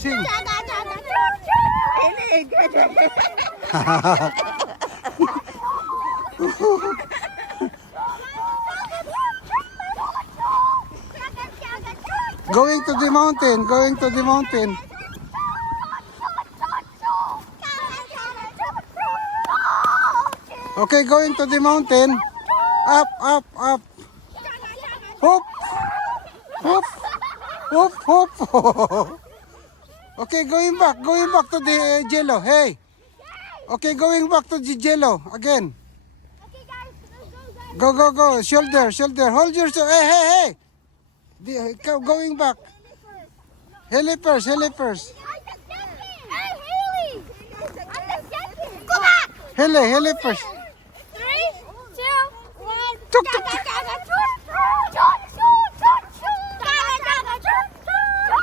Sing. Going to the mountain, going to the mountain. Okay, going to the mountain. Up, up, up. Hoop. Hoop. Hoop, hoop. Okay, going back to the jello. Hey. Okay, going back to the jello again. Go, go, go. Shoulder, shoulder. Hold your shoulder. Hey, hey, hey. Going back. Heli first, heli first. Heli first. 3, 2, 1. Tuk, tuk.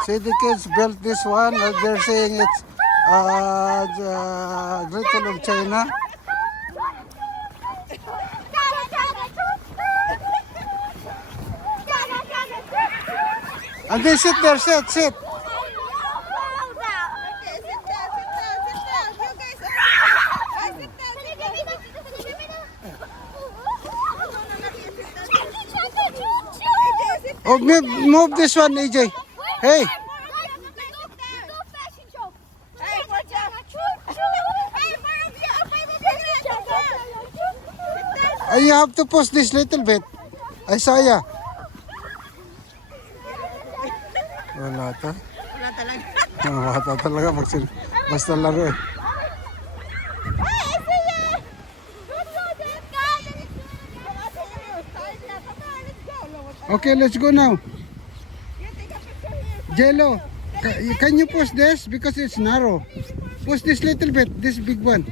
See, the kids built this one. They're saying it's the Great Wall of China. And they sit there, sit. Oh, move this one, AJ. Hey. You have to push this little bit. Isaiah. Wala ta. Wala talaga. Wala talaga. Basta laro eh. Okay, let's go now. Jello, can you push this? Because it's narrow. Push this little bit, this big one.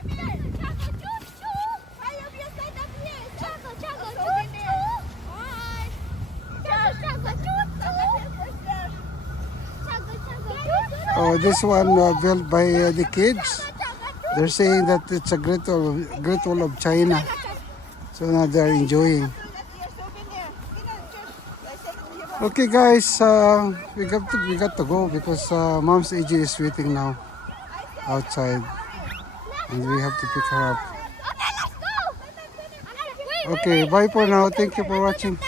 Oh, this one built by the kids. They're saying that it's a Great Wall of China. So now they're enjoying. Okay guys, we got to go because Mom's AJ is waiting now outside and we have to pick her up. Okay, bye for now. Thank you for watching.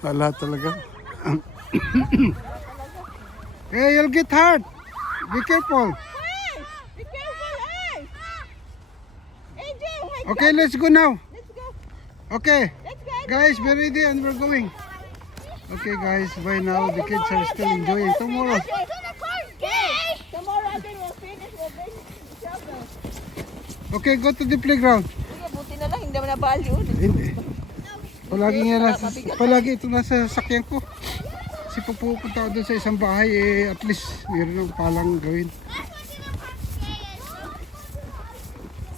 Wala talaga. Hey, you'll get hurt. Be careful. Be careful, hey! AJ, Okay, let's go now. let's go. Okay. Let's go. Guys, be ready and we're going. Okay guys, bye now. The kids are still enjoying. Tomorrow. Tomorrow again we'll finish. We'll finish the shovel. Okay, go to the playground. Uy, buti na lang, hindi naman nabali yun. Hindi. Palagi ito nasa sakyan ko. Kasi pag pupunta ako doon sa isang bahay, at least mayroon ng palang gawin.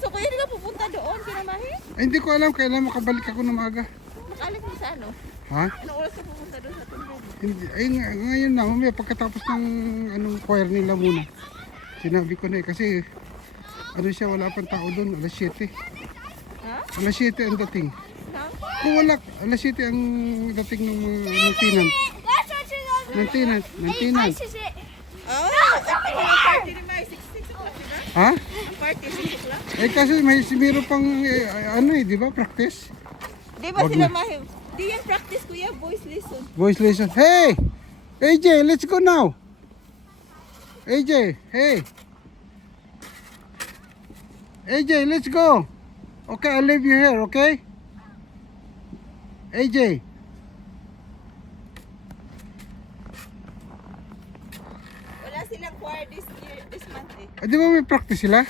So kuya, di ka pupunta doon, kinamahi? Ay, hindi ko alam, kailan makabalik ako ng maaga. Makalit mo sa ano? Ha? Anong oras ka pupunta doon sa tundog? Hindi, ay, ngayon na, mamaya pagkatapos ng anong choir nila muna. Sinabi ko na kasi ano siya, wala pang tao doon, alas 7. Ha? Alas 7 ang dating. Kung wala, alas 7 ang dating ng tenant. Ng tenant. Ah, party ni Mai, 6 o'clock, diba? Ha? Ang party, 6 o'clock. Eh kasi mayroon pang ano di ba, practice? Di ba Wag sila na. mahi? Di yan practice kuya, voice lesson. Voice lesson. Hey! AJ, let's go now. AJ, hey. AJ, let's go. Okay, I'll leave you here, okay? AJ. Wala silang choir this month eh. Di ba may practice sila?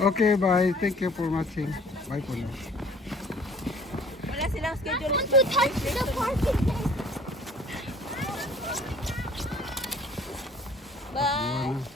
Okay, bye. Thank you for watching. Bye for now. Wala silang schedule. Want to touch the parking place? Bye. Wala.